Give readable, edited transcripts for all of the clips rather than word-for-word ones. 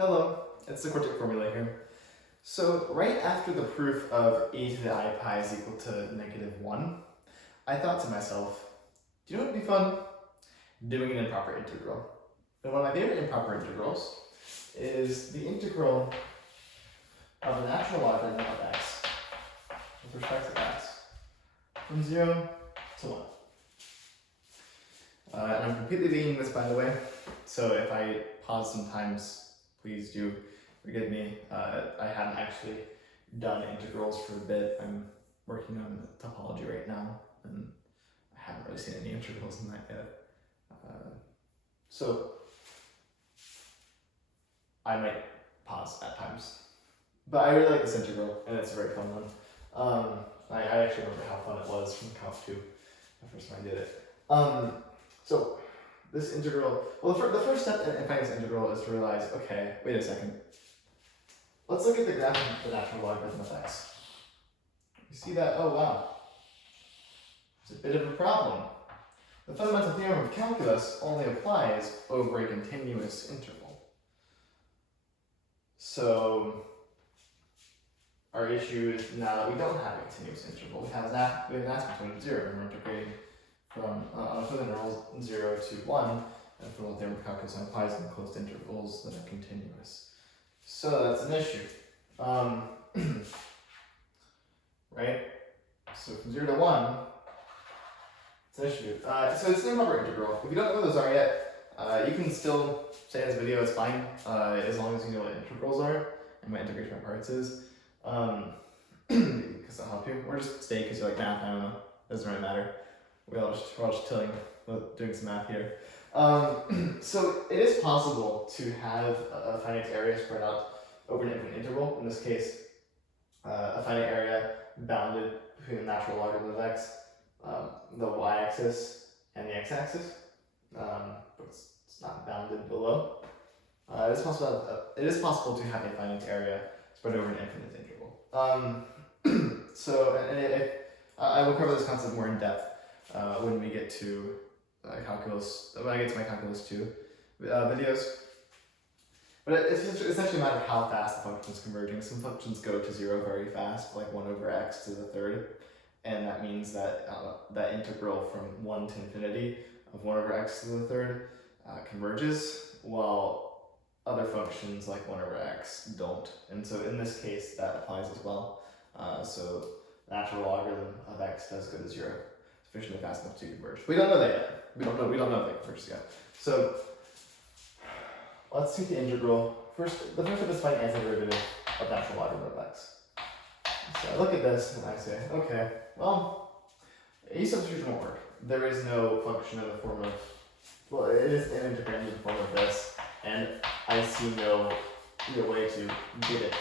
Hello, it's the quartic formula here. So right after the proof of e to the I pi is equal to -1, I thought to myself, do you know what would be fun? Doing an improper integral. And one of my favorite improper integrals is the integral of the natural logarithm of x with respect to x from 0 to 1. And I'm completely being this, by the way, so if I pause sometimes, please do forgive me. I hadn't actually done integrals for a bit. I'm working on topology right now, and I haven't really seen any integrals in that yet. So I might pause at times. But I really like this integral, and it's a very fun one. I actually remember how fun it was from Calc 2, the first time I did it. So this integral, well, the first step in finding this integral is to realize, okay, wait a second. Let's look at the graph of the natural logarithm of x. You see that? Oh, wow. It's a bit of a problem. The fundamental theorem of calculus only applies over a continuous interval. So our issue is now that we don't have a continuous interval. We have an asymptote of 0, and we're integrating from intervals 0 to 1, and from the theorem of calculus only applies in closed intervals that are continuous. So that's an issue, right? So from 0 to 1, it's an issue. So it's an improper integral. If you don't know what those are yet, you can still stay in this video, it's fine, as long as you know what integrals are and what integration by parts is, because that'll help you. Or just stay because you like math, I don't know, doesn't really matter. We're all just chilling, doing some math here. So it is possible to have a finite area spread out over an infinite interval. In this case, a finite area bounded between the natural logarithm of x, the y-axis, and the x-axis, but it's not bounded below. It is possible to have a finite area spread over an infinite interval. I will cover this concept more in depth when we get to calculus, when I get to my calculus 2 videos. But it's essentially a matter of how fast the function is converging. Some functions go to 0 very fast, like 1 over x to the third, and that means that that integral from 1 to infinity of 1 over x to the third converges, while other functions like 1 over x don't. And so in this case, that applies as well. So the natural logarithm of x does go to 0. Sufficiently fast enough to converge. We don't know that yet. We don't know if that converges yet. So let's see the integral. The first step is finding antiderivative of natural logarithm of x. So I look at this and I say, okay, well, a substitution won't work. There is no function in the form of, well, it is an integrand in the form of this, and I see no real way to get it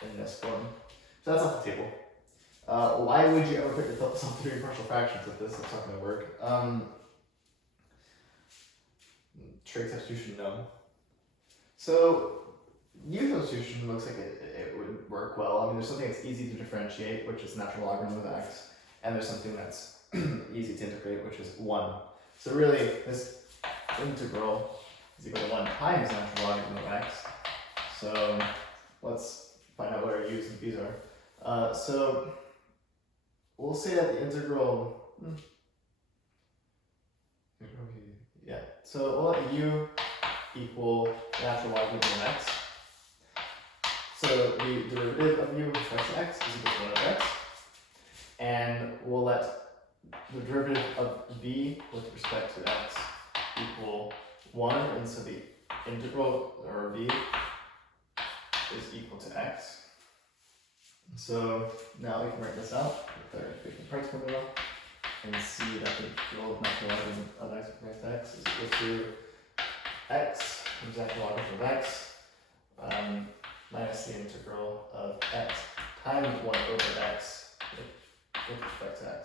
in this form. So that's off the table. Why would you ever put yourself through partial fractions with this? It's not going to work. Trig substitution, no. So U substitution looks like it would work well. I mean, there's something that's easy to differentiate, which is natural logarithm of x, and there's something that's easy to integrate, which is 1. So really, this integral is equal to 1 times natural logarithm of x. So let's find out what our u's and v's are. So we'll say that the integral, so we'll let u equal natural logarithm of x. So the derivative of u with respect to x is equal to 1 over x. And we'll let the derivative of v with respect to x equal 1, and so the integral, or v, is equal to x. So now we can write this out with our efficient parts formula and see that the field natural logarithm of x with respect to x is equal to x times natural logarithm of x minus the integral of x times 1 over x with respect to x.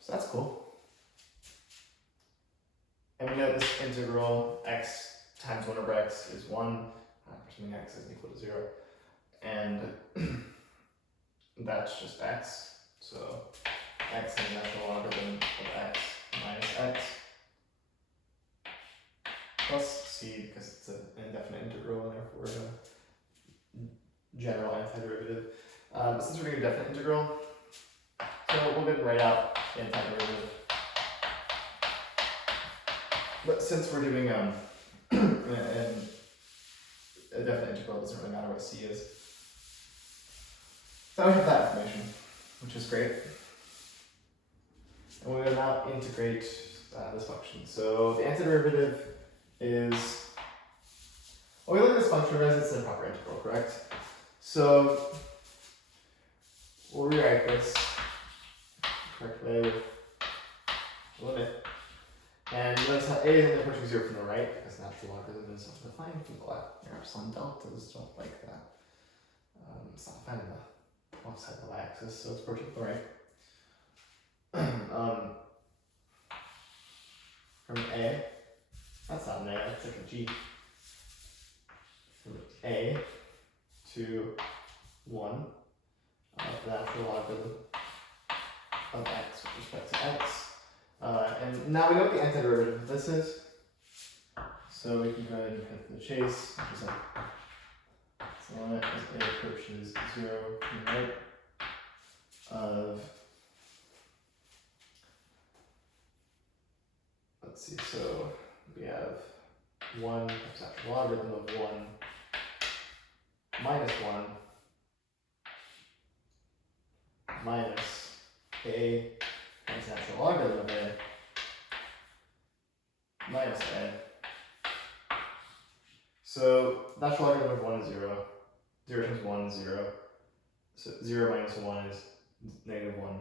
So that's cool. And we know this integral x times 1 over x is 1, presuming x is equal to 0. And that's just x. So x is natural logarithm of x minus x. plus c because it's an indefinite integral and therefore a general antiderivative. But since we're doing a definite integral, so we'll get right out the antiderivative. But since we're doing a definite integral, it doesn't really matter what c is. So we have that information, which is great. And we will now integrate this function. So the antiderivative is, well, we look at this function as it's an improper integral, correct? So we'll rewrite this correctly with limit. And notice how a is only approaching 0 from the right, because natural logarithm is self-defined from the left. Your epsilon deltas don't like that. It's not defined on the left side of the y-axis, so it's approaching from the right. From a, that's not an a, that's like a g. From a to 1 the natural logarithm of x with respect to x. And now we know what the antiderivative of this is. So we can go ahead and cut to the chase, which is so limit as a approaches 0 from the right of, let's see, so we have 1 times natural logarithm of 1 minus 1 minus a times natural logarithm of a minus a. So natural logarithm of 1 is 0. 0 times 1 is 0. So 0 minus 1 is negative 1.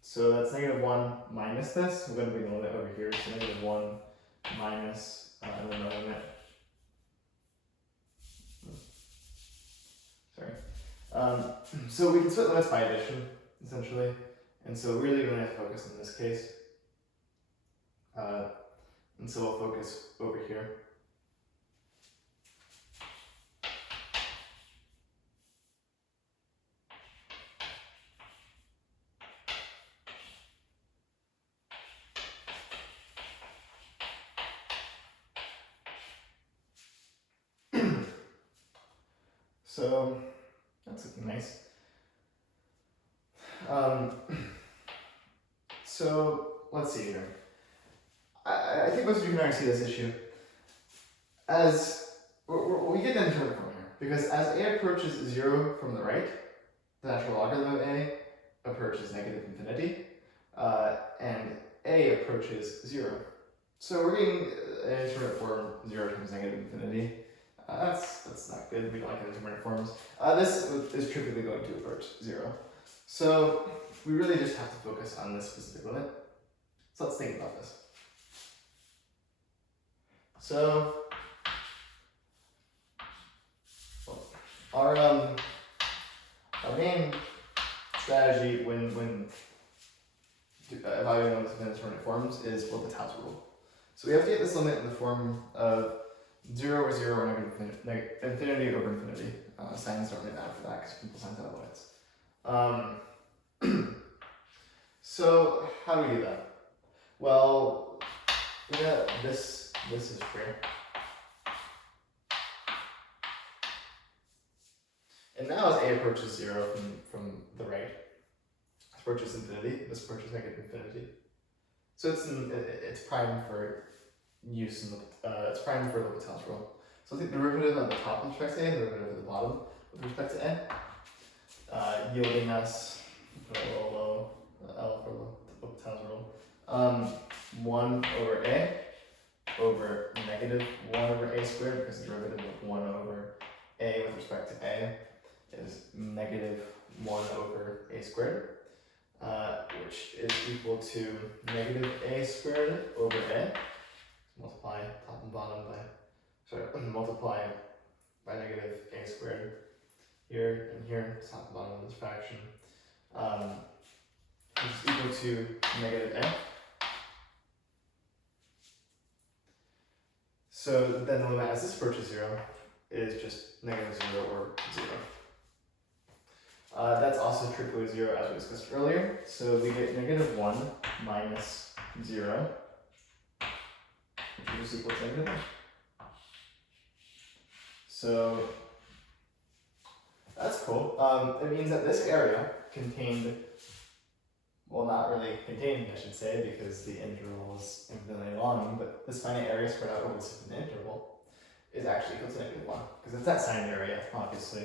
So that's negative 1 minus this. We're going to bring the limit over here. So negative 1 minus, and then the limit. Sorry. So we can split limits by addition, essentially. And so really we only have to focus on this case. And so we'll focus over here. So that's looking nice. So let's see here. I think most of you can already see this issue. As we get the infinite from here, because as a approaches 0 from the right, the natural logarithm of a approaches negative infinity, and a approaches 0. So we're getting an indeterminate form 0 times negative infinity. That's not good. We don't like indeterminate forms. This is typically going to approach 0. So we really just have to focus on this specific limit. So let's think about this. So our main strategy when evaluating these indeterminate forms is what the Tao's rule. So we have to get this limit in the form of 0 over 0 or negative infinity over infinity. Signs don't really matter for that because people sign out limits. So how do we do that? Well, this is true. And now as a approaches 0 from the right, this approaches infinity, this approaches negative infinity. So it's primed for use in the it's primed for L'Hopital's rule. So the derivative at the top with respect to a, and the derivative at the bottom with respect to n, yielding us L for L'Hopital's rule. 1 over a over negative 1 over a squared, because the derivative of 1 over a with respect to a is negative 1 over a squared, which is equal to negative a squared over a. Multiply top and bottom multiply by negative a squared here and here, top and bottom of this fraction, which is equal to negative a. So then the limit as this approaches 0 is just negative 0 or 0. That's also trivially 0 as we discussed earlier. So we get negative 1 minus 0 which is equal to negative 1. So that's cool. It means that this area contained, well, not really contained, I should say, because the integral is infinitely long, but this finite area spread out over this infinite interval is actually equal to negative 1, because it's that signed area, obviously.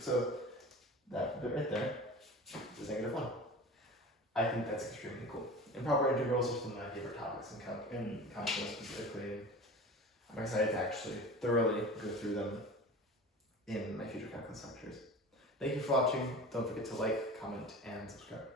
So that bit right there is negative 1. I think that's extremely cool. Improper integrals are some of my favorite topics in calculus specifically. I'm excited to actually thoroughly go through them in my future calculus lectures. Thank you for watching. Don't forget to like, comment, and subscribe.